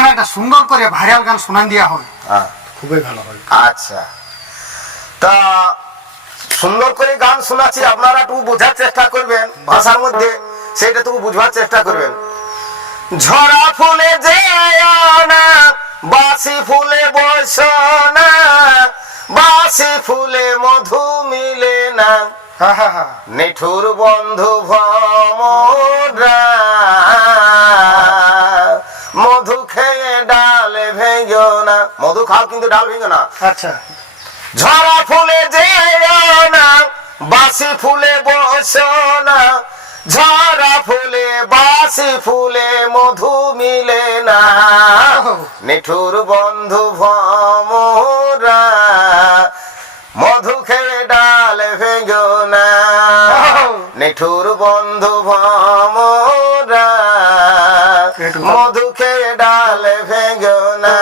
এখানে একটা সুন্দর করে ভাইরাল গান শোনান দেওয়া হয়। হ্যাঁ খুবই ভালো হয়। আচ্ছা। তা সুন্দর করে গান শোনাচ্ছি আপনারা একটু বোঝার চেষ্টা করবেন ভাষার মধ্যে সেটা টুকু বুঝবার চেষ্টা করবেন। ঝরা ফুলে যে না বাসি ফুলে বস না বাসি ফুলে মধু মিলে না। নিঠুর বন্ধু ভমরা ডাল ভেঙো না। মধু খাও কিন্তু ডাল ভেঙো না। আচ্ছা। ঝরা ফুলে যে না বাসি ফুলে বসো না। ঝরা ফুলে বাসি ফুলে মধু মিলে না। নিঠুর বন্ধু ভমরা মধু খেয়ে ডাল ভেঙো না। নিঠুর বন্ধু একটু- মধু খেয়ে ডাল ভেঙো না।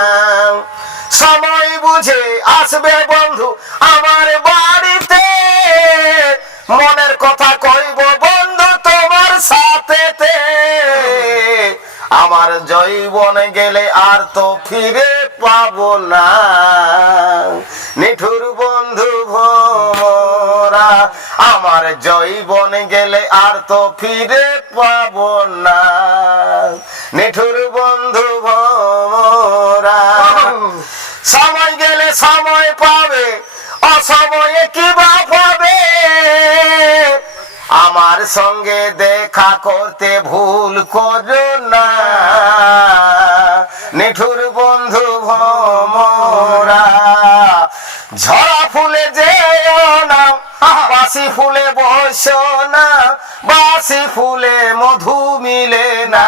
সময় বুঝে আসবে বন্ধু আমার বাড়িতে। মনের কথা কইব বন্ধু তোমার সাথেতে। আমার জৈবন গেলে আর তো ফিরে পাবো না। নিঠুর বন্ধু ভোমরা আমার জৈবন গেলে আর তো ফিরে পাবো না। নিঠুর বন্ধু ভোমরা। সময় গেলে সময় পাবে, অসময়ে কি বা পাবে? আমার সঙ্গে দেখা করতে ভুল করো না। নিঠুর বন্ধু ভমরা, ঝরা ফুলে যে না, বাসি ফুলে বসো না, বাসি ফুলে মধু মিলে না।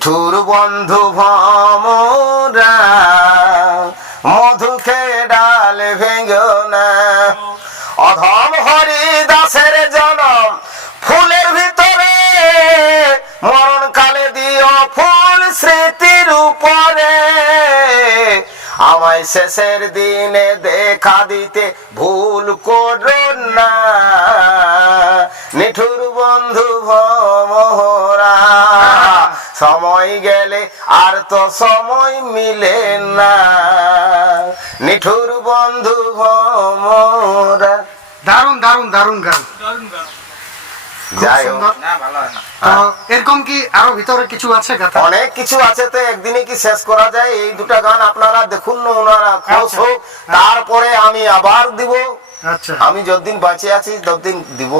নিঠুর বন্ধু ভমরা মধু খেয়ে ডাল না। অধম হরি দাসের জনম ফুলের ভিতরে মরণ কালে দিও ফুল স্মৃতির উপরে। আমায় শেষের দিনে দেখা দিতে ভুল করো সময় গেলে আর তো সময় মিলে না। নিঠুর বন্ধু ভমরা দারুণ দারুণ দারুণ গান। এরকম কি আরও ভিতরে কিছু আছে অনেক কিছু আছে তো একদিনে কি শেষ করা যায়? এই দুটা গান আপনারা দেখুন না ওনারা খুশ হোক। তারপরে আমি আবার দিব। আচ্ছা। আমি যতদিন বাঁচে আছি ততদিন দিব।